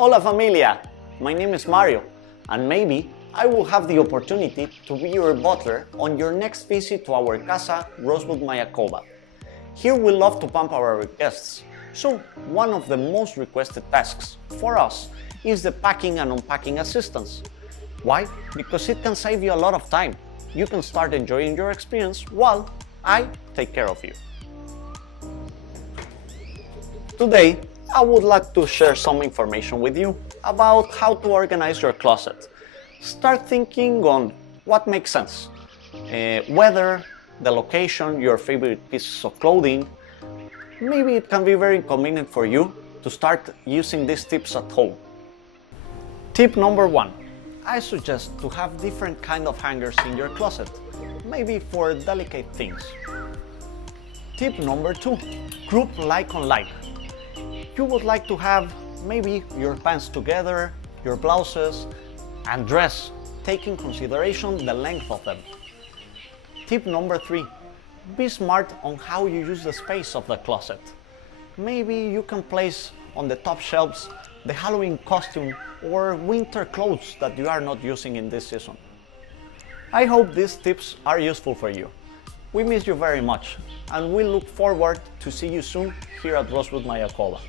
Hola familia! My name is Mario, and maybe I will have the opportunity to be your butler on your next visit to our casa, Rosewood, Mayakoba. Here we love to pamper our guests, so one of the most requested tasks for us is the packing and unpacking assistance. Why? Because it can save you a lot of time. You can start enjoying your experience while I take care of you. Today, I would like to share some information with you about how to organize your closet. Start thinking on what makes sense. Weather, the location, your favorite pieces of clothing. Maybe it can be very convenient for you to start using these tips at home. Tip number 1. I suggest to have different kind of hangers in your closet, maybe for delicate things. Tip number 2. Group like on like. You would like to have maybe your pants together, your blouses, and dress, taking consideration the length of them. Tip number 3. Be smart on how you use the space of the closet. Maybe you can place on the top shelves the Halloween costume or winter clothes that you are not using in this season. I hope these tips are useful for you. We miss you very much, and we look forward to see you soon here at Rosewood, Mayakoba.